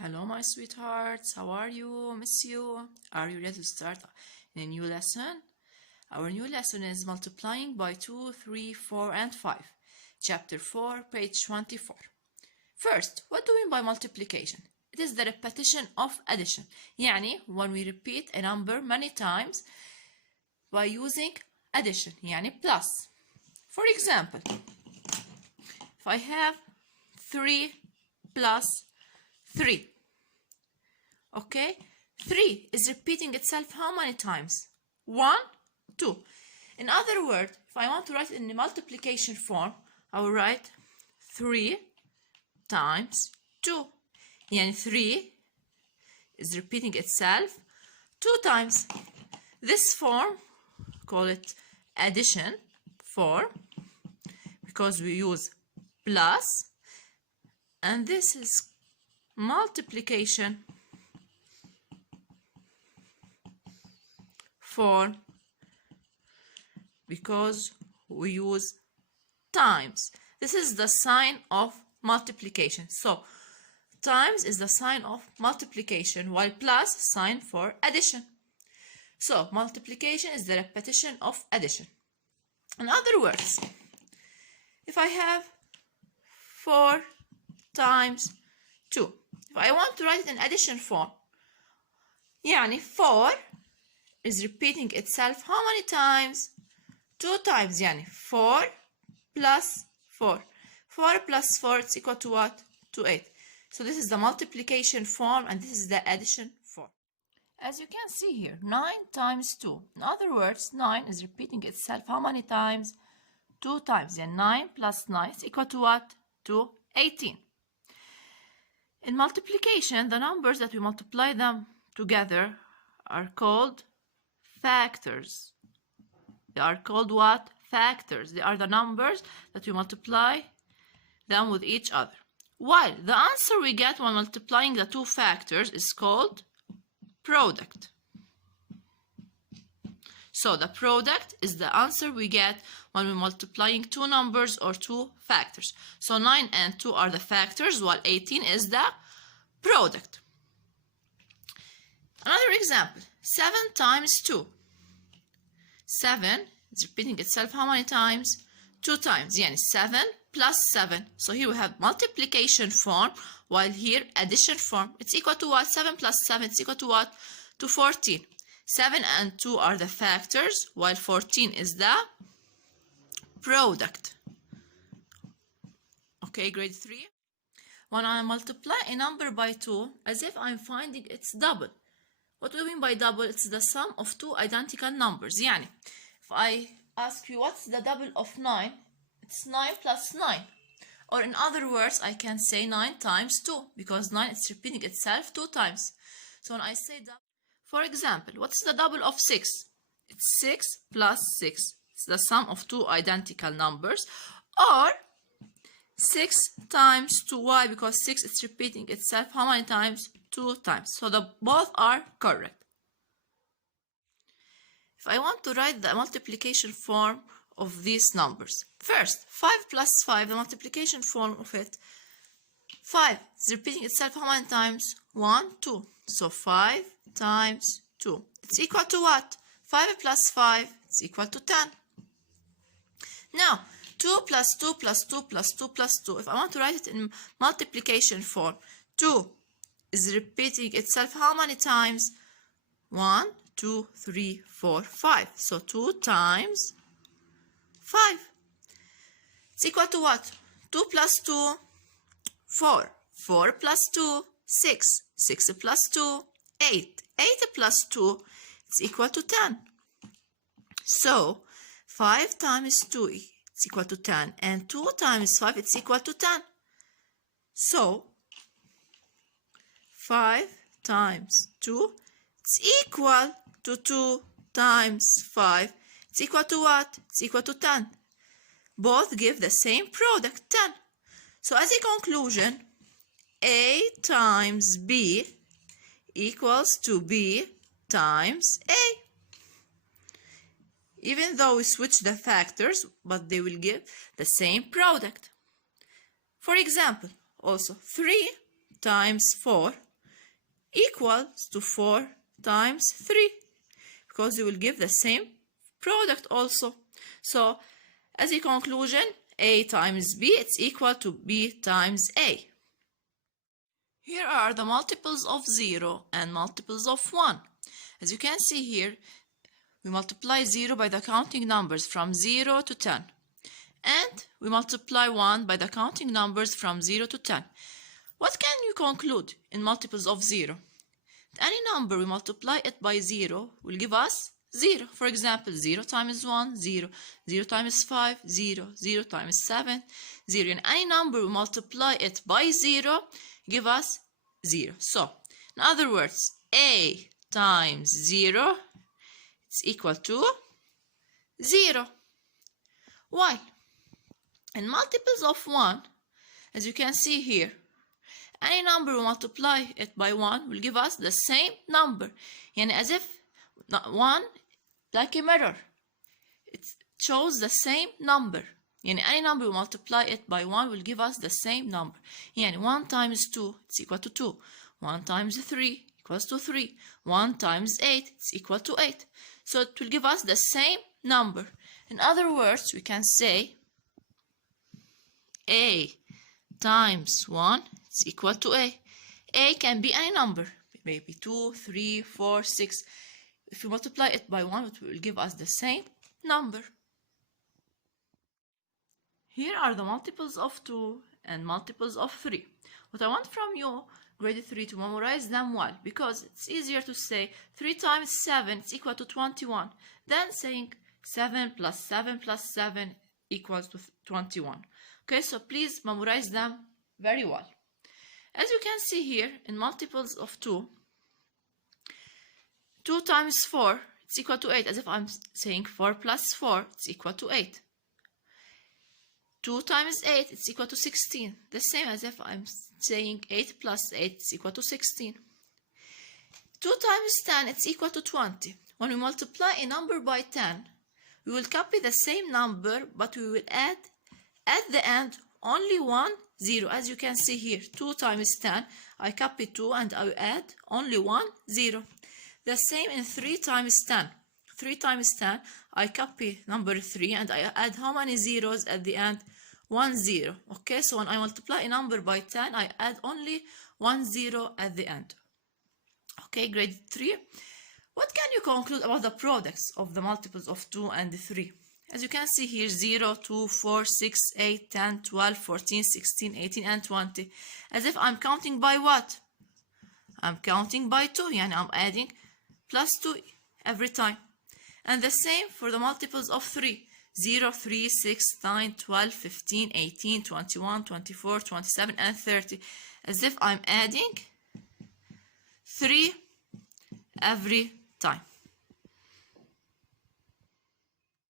Hello, my sweethearts. How are you? Miss you. Are you ready to start in a new lesson? Our new lesson is multiplying by 2, 3, 4, and 5. Chapter 4, page 24. First, what do we mean by multiplication? It is the repetition of addition. يعني when we repeat a number many times by using addition, يعني plus. For example, if I have 3 plus 3. Okay, 3 is repeating itself how many times? 1, 2. In other words, if I want to write it in the multiplication form, I will write 3 times 2. Yani 3 is repeating itself 2 times. This form, call it addition form, because we use plus, and this is multiplication form because we use times. This is the sign of multiplication. So times is the sign of multiplication, while plus sign for addition. So multiplication is the repetition of addition. In other words, if I have 4 times 2, if I want to write it in addition form, يعني 4 is repeating itself how many times? 2 times, يعني 4 plus 4. 4 plus 4 is equal to what? To 8. So this is the multiplication form and this is the addition form. As you can see here, 9 times 2. In other words, 9 is repeating itself how many times? 2 times. And 9 plus 9 is equal to what? To 18. In multiplication, the numbers that we multiply them together are called factors. They are called what? Factors. They are the numbers that we multiply them with each other. While the answer we get when multiplying the two factors is called product. So the product is the answer we get when we're multiplying two numbers or two factors. So 9 and 2 are the factors, while 18 is the product. Another example, 7 times 2. 7 is repeating itself how many times? 2 times. Yani 7 plus 7. So here we have multiplication form, while here addition form. It's equal to what? 7 plus 7 is equal to what? To 14. 7 and 2 are the factors, while 14 is the product. Okay, grade 3. When I multiply a number by 2, as if I'm finding its double. What do we mean by double? It's the sum of two identical numbers. يعني, if I ask you what's the double of 9, it's 9 plus 9. Or in other words, I can say 9 times 2, because 9 is repeating itself 2 times. So when I say double, for example, what's the double of 6? It's 6 plus 6. It's the sum of two identical numbers. Or 6 times 2. Why? Because 6 is repeating itself how many times? 2 times. So both are correct. If I want to write the multiplication form of these numbers, first 5 plus 5, the multiplication form of it, 5 is repeating itself how many times? 1, 2. So 5 times 2. It's equal to what? 5 plus 5 is equal to 10. Now 2 plus 2 plus 2 plus 2 plus 2. If I want to write it in multiplication form, 2 is repeating itself how many times? 1, 2, 3, 4, 5. So 2 times 5. It's equal to what? 2 plus 2, 4. 4 plus 2, 6. 6 plus 2, 8. 8 plus 2, it's equal to 10. So 5 times 2 is equal to 10. And 2 times 5, it's equal to 10. So 5 times 2, it's equal to 2 times 5. It's equal to what? It's equal to 10. Both give the same product, 10. So as a conclusion, A times B equals to B times A. Even though we switch the factors, but they will give the same product. For example, also 3 times 4 equals to 4 times 3, because you will give the same product also. So as a conclusion, A times B, it's equal to B times A. Here are the multiples of 0 and multiples of 1. As you can see here, we multiply 0 by the counting numbers from 0 to 10. And we multiply 1 by the counting numbers from 0 to 10. What can you conclude in multiples of 0? Any number we multiply it by 0 will give us 0. For example, 0 times 1, 0. 0 times 5, 0. 0 times 7, 0. And any number we multiply it by 0 give us 0. So, in other words, A times 0 is equal to 0. While in multiples of 1, as you can see here, any number we multiply it by 1 will give us the same number. And as if 1, like a mirror, it shows the same number. And any number we multiply it by 1 will give us the same number. And 1 times 2 is equal to 2. 1 times 3 equals to 3. 1 times 8 is equal to 8. So it will give us the same number. In other words, we can say A times 1 is equal to A. A can be any number, maybe 2, 3, 4, 6. If you multiply it by 1, it will give us the same number. Here are the multiples of 2 and multiples of 3. What I want from you, grade 3, to memorize them well, because it's easier to say 3 times 7 is equal to 21 than saying 7 plus 7 plus 7 equals to 21. Okay, so please memorize them very well. As you can see here, in multiples of 2, 2 times 4 is equal to 8, as if I'm saying 4 plus 4 is equal to 8. 2 times 8 is equal to 16, the same as if I'm saying 8 plus 8 is equal to 16. 2 times 10 is equal to 20. When we multiply a number by 10, we will copy the same number, but we will add at the end only 1 0. As you can see here, 2 times 10, I copy 2 and I add only 1 0. The same in 3 times 10. 3 times 10, I copy number 3 and I add how many zeros at the end? 1 0. Okay, so when I multiply a number by 10, I add only 1 0 at the end. Okay, grade 3. What can you conclude about the products of the multiples of 2 and 3? As you can see here, 0, 2, 4, 6, 8, 10, 12, 14, 16, 18, and 20. As if I'm counting by what? I'm counting by 2, and I'm adding plus 2 every time. And the same for the multiples of 3. 0, 3, 6, 9, 12, 15, 18, 21, 24, 27, and 30. As if I'm adding 3 every time.